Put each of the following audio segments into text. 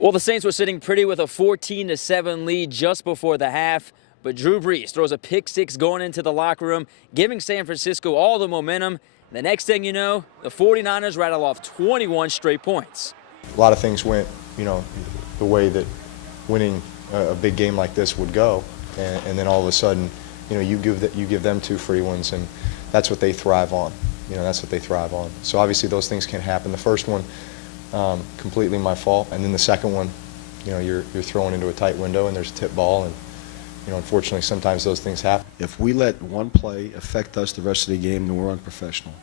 Well, the Saints were sitting pretty with a 14-7 lead just before the half, but Drew Brees throws a pick six going into the locker room, giving San Francisco all the momentum. The next thing you know, the 49ers rattle off 21 straight points. A lot of things went, the way that winning a big game like this would go, and then all of a sudden, you give them two free ones, and that's what they thrive on. That's what they thrive on. So obviously those things can happen. The first one, completely my fault, and then the second one, you're throwing into a tight window and there's a tip ball, and unfortunately sometimes those things happen. If we let one play affect us the rest of the game, then we're unprofessional.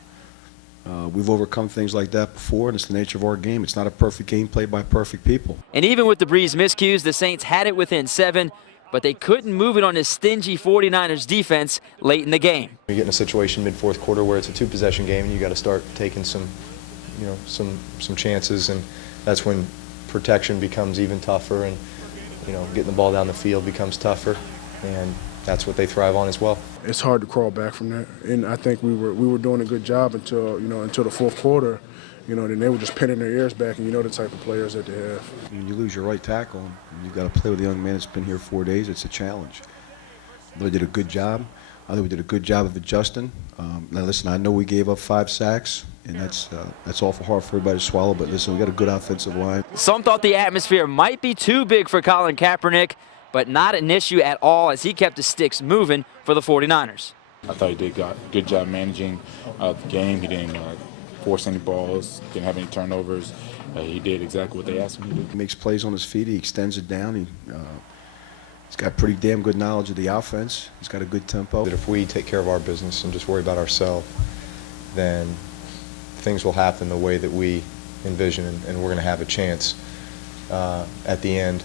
We've overcome things like that before, and it's the nature of our game. It's not a perfect game played by perfect people. And even with the Brees miscues, the Saints had it within 7, but they couldn't move it on this stingy 49ers defense late in the game. You get in a situation mid-fourth quarter where it's a two-possession game, and you got to start taking some chances, and that's when protection becomes even tougher, and getting the ball down the field becomes tougher, and that's what they thrive on as well. It's hard to crawl back from that, and I think we were doing a good job until the fourth quarter. Then they were just pinning their ears back, and the type of players that they have. When you lose your right tackle, and you've got to play with a young man that's been here 4 days, it's a challenge. They did a good job. I think we did a good job of adjusting. Now listen, I know we gave up 5 sacks, and that's awful hard for everybody to swallow, but listen, we got a good offensive line. Some thought the atmosphere might be too big for Colin Kaepernick, but not an issue at all as he kept the sticks moving for the 49ers. I thought he did a good job managing the game. He didn't force any balls, didn't have any turnovers. He did exactly what they asked him to do. He makes plays on his feet, he extends it down, he's got pretty damn good knowledge of the offense. He's got a good tempo. That if we take care of our business and just worry about ourselves, then things will happen the way that we envision, and we're going to have a chance at the end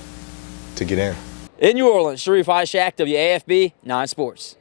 to get in. In New Orleans, Sharif Ishaq, WAFB 9 Sports.